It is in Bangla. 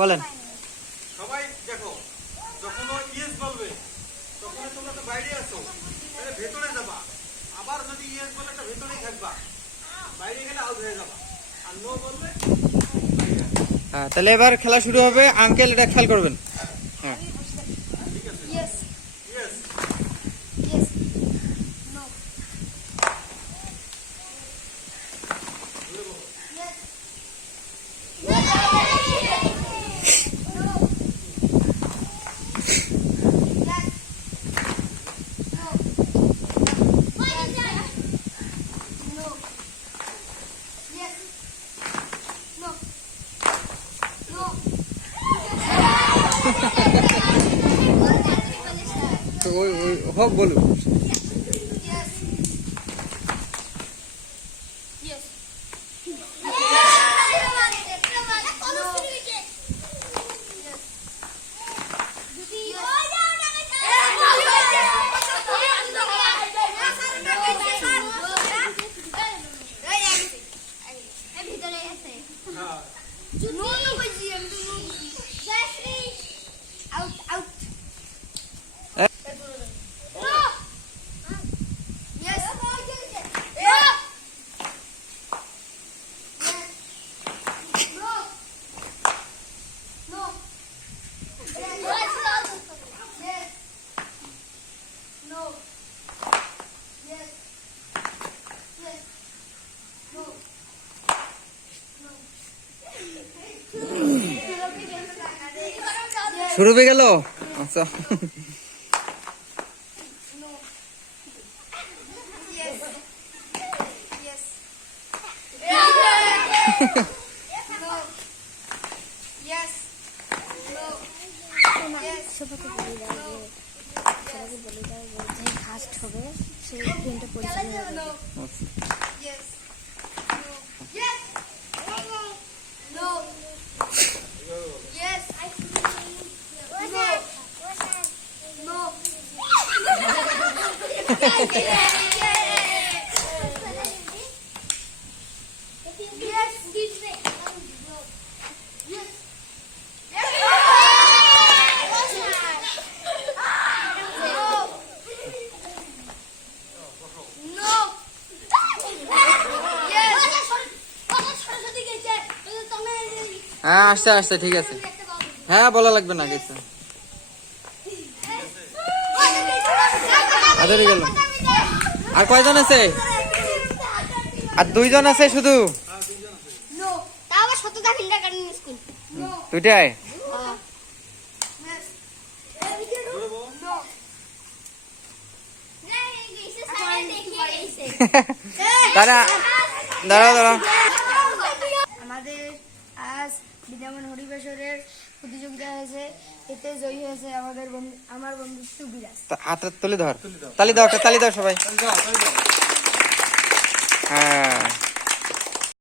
বলেন। সবাই দেখো, যখন ও ইয়েস বলবে তখন তোমরা তো বাইরে আছো, তাহলে ভেতরে যাবা। আবার যদি ইয়েস বলে তো ভেতরেই থাকবা, বাইরে গেলে আউট হয়ে যাবা। আর নো বললে হ্যাঁ, তাহলে এবার খেলা শুরু হবে। আঙ্কেল এটা খেয়াল করবেন। হ্যাঁ, ঠিক আছে। Yes. Yes Yes. No. Yes. তো ওই হোক বলুন। Out, out. Eh? No. Yes. Yeah. No. No. Yes. Yes. No. Yes. Yes. No. No. শুরু হয়ে গেল। আচ্ছা, No. Yes. Yes. No. Yes. No. Yes. সবাইকে বলে দাও যে সবাইকে বলে দাও যে ফার্স্ট হবে সেই গেমটা পরিচালনা করবে। No. Yes. No. Yes. No. Yes. No. No. Yes. Yes. No. হ্যাঁ আসছে আসছে, ঠিক আছে। হ্যাঁ, বলা লাগবে না কিছু। আদরে গেল। আর কয়জন আছে? আর 2 জন আছে শুধু। No. তাও আবার সততা কিন্ডারগার্টেন স্কুল। No. দুইটাই। Yes. No. তারা দাঁড়াও দাঁড়াও। আমাদের আজ বিদ্যমান হরিবেশরের প্রতিযোগিতা হয়েছে, এতে জয়ী হয়েছে আমার বন্ধু সুবিরাজ। হাতটা তুলে ধর, তালি দাও, একটা তালি দাও সবাই। হ্যাঁ।